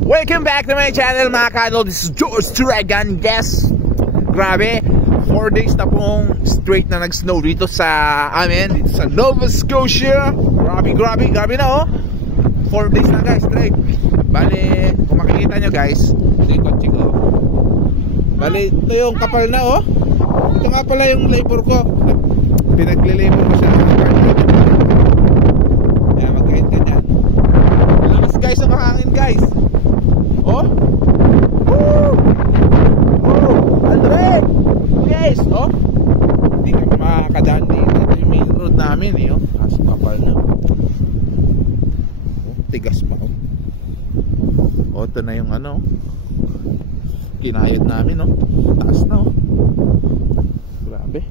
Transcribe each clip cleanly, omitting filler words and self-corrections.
Welcome back to my channel mga kadol. This is George Turagan. Yes, grabe, 4 days na pong straight na nag-snow dito sa amin, dito sa Nova Scotia. Grabe na 4 days na guys, straight. Bale, kung makikita nyo guys, likod ko. Bale, ito yung kapal na ito nga pala yung labor ko. Pinagle-labor ko sa apartment. Kaya mag-guide ka dyan. Lakas guys ang hangin guys. Woo! Andre! Guys, hindi kami makakadaan dito. Ito yung main road namin Kaso kapal na. Tigas pa ito na yung kinayod namin taas na Grabe.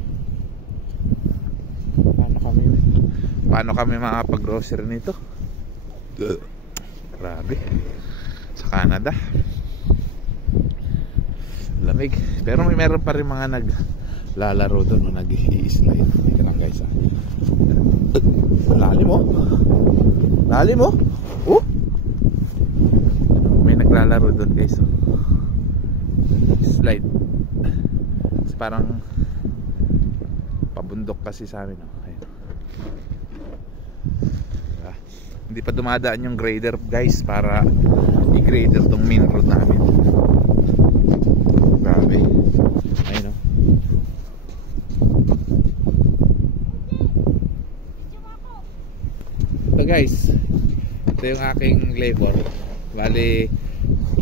Paano kami makapag-grocery nito? Grabe. Sa Canada lamig, pero meron pa rin mga naglalaro doon, nag-i-slide. Ito lang guys lalim may naglalaro doon guys slide. Parang pabundok kasi sa amin ayun. Hindi pa dumadaan yung grader guys para i-grader tong main road namin. Grabe. Ayun Ito guys, ito yung aking labor. Bali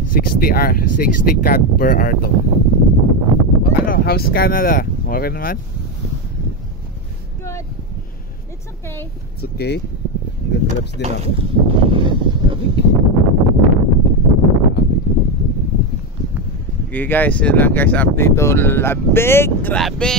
60 CAD per hour to. How's Canada? Okay naman? Good. It's okay. It's okay. Nag-grabs din ako. Okay guys, yun lang guys, update to labig. Grabe.